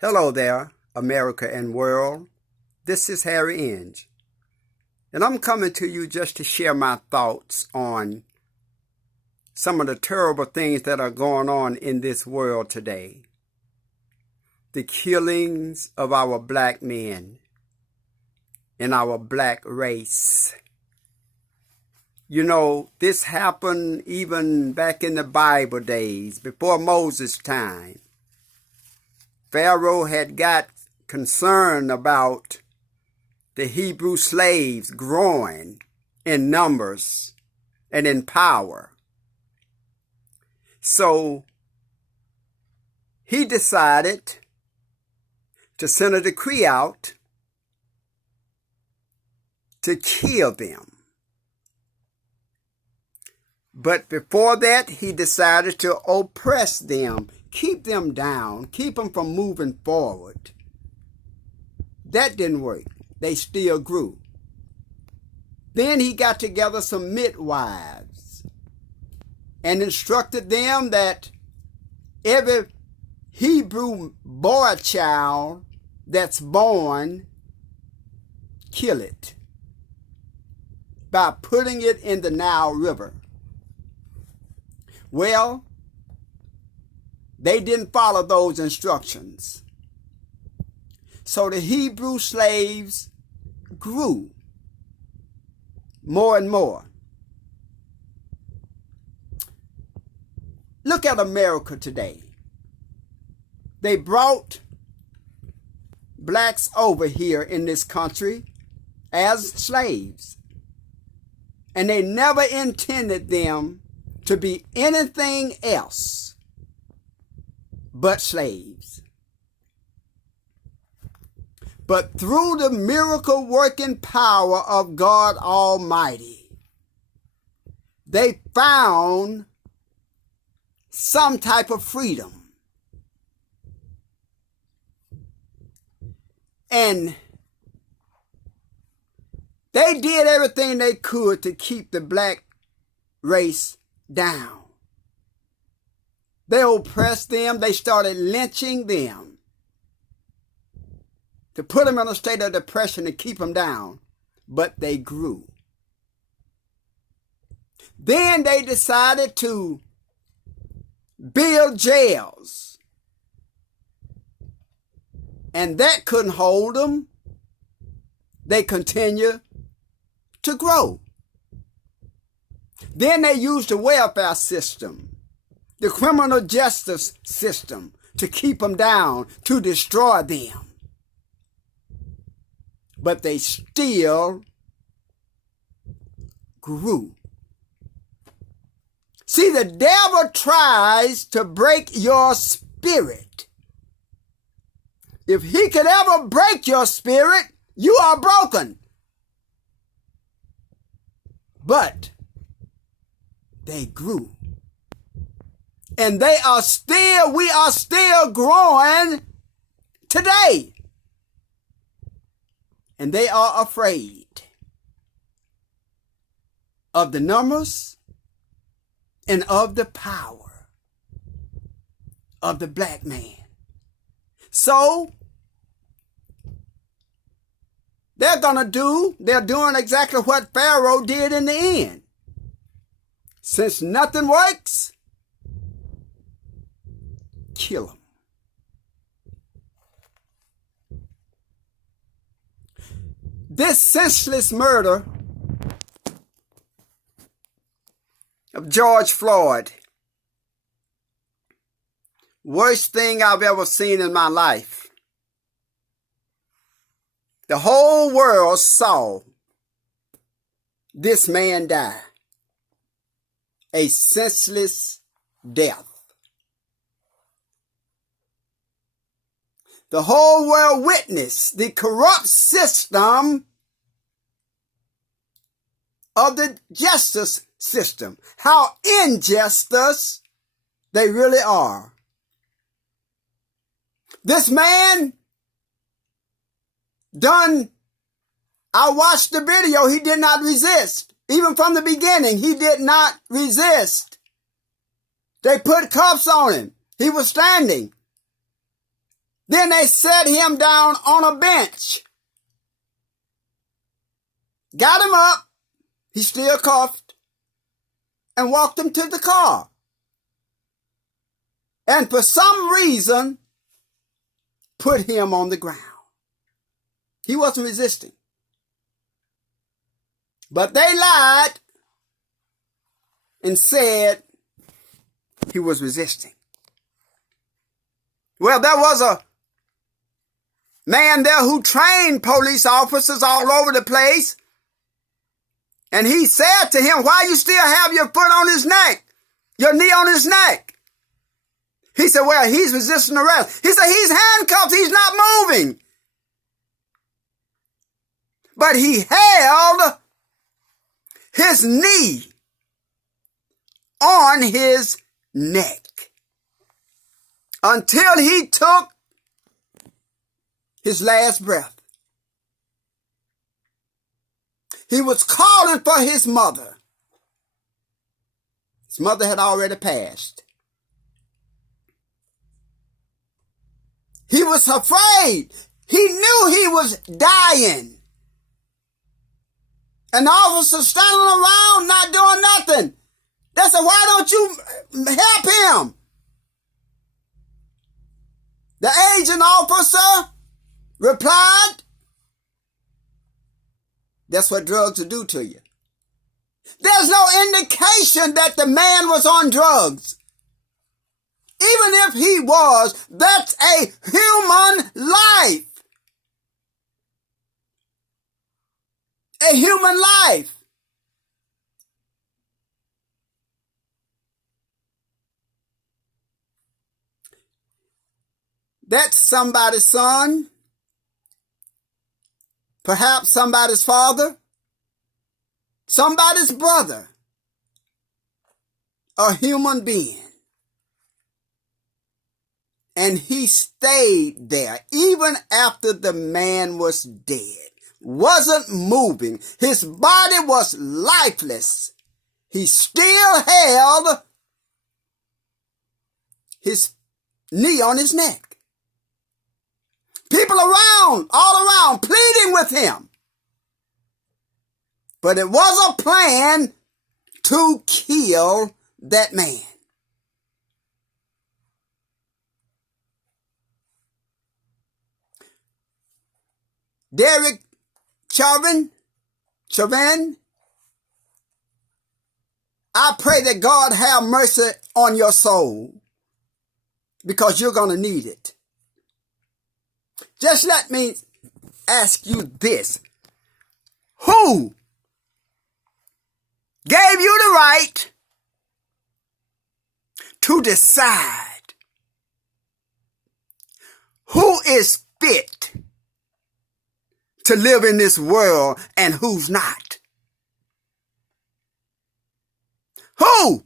Hello there, America and world. This is Harry Inge, and I'm coming to you just to share my thoughts on some of the terrible things that are going on in this world today. The killings of our black men and our black race. You know, this happened even back in the Bible days, before Moses' time. Pharaoh had got concerned about the Hebrew slaves growing in numbers and in power. So he decided to send a decree out to kill them. But before that, he decided to oppress them, keep them down, keep them from moving forward. That didn't work. They still grew. Then he got together some midwives and instructed them that every Hebrew boy child that's born, kill it by putting it in the Nile River. Well, they didn't follow those instructions. So the Hebrew slaves grew more and more. Look at America today. They brought blacks over here in this country as slaves, and they never intended them to be anything else but slaves. But through the miracle working power of God Almighty, they found some type of freedom. And they did everything they could to keep the black race down. They oppressed them. They started lynching them to put them in a state of depression and keep them down. But they grew. Then they decided to build jails. And that couldn't hold them. They continued to grow. Then they used the welfare system, the criminal justice system, to keep them down, to destroy them. But they still grew. See, the devil tries to break your spirit. If he could ever break your spirit, you are broken. But they grew. And we are still growing today. And they are afraid of the numbers and of the power of the black man. So they're doing exactly what Pharaoh did in the end. Since nothing works, kill them. This senseless murder of George Floyd, worst thing I've ever seen in my life. The whole world saw this man die. A senseless death. The whole world witnessed the corrupt system of the justice system. How injustice they really are. This man I watched the video, he did not resist. Even from the beginning, he did not resist. They put cuffs on him. He was standing. Then they set him down on a bench. Got him up. He still cuffed. And walked him to the car. And for some reason, put him on the ground. He wasn't resisting. But they lied and said he was resisting. Well, there was a man there who trained police officers all over the place. And he said to him, why you still have your foot on his neck? Your knee on his neck? He said, well, he's resisting arrest. He said, he's handcuffed. He's not moving. But he held his knee on his neck until he took his last breath. He was calling for his mother. His mother had already passed. He was afraid. He knew he was dying. An officer standing around not doing nothing. They said, why don't you help him? The agent officer replied, that's what drugs will do to you. There's no indication that the man was on drugs. Even if he was, that's a human life. A human life. That's somebody's son. Perhaps somebody's father. Somebody's brother. A human being. And he stayed there even after the man was dead. Wasn't moving. His body was lifeless. He still held his knee on his neck. People around, all around, pleading with him. But it was a plan to kill that man. Derek Chauvin, I pray that God have mercy on your soul because you're going to need it. Just let me ask you this. Who gave you the right to decide who is fit to live in this world and who's not? Who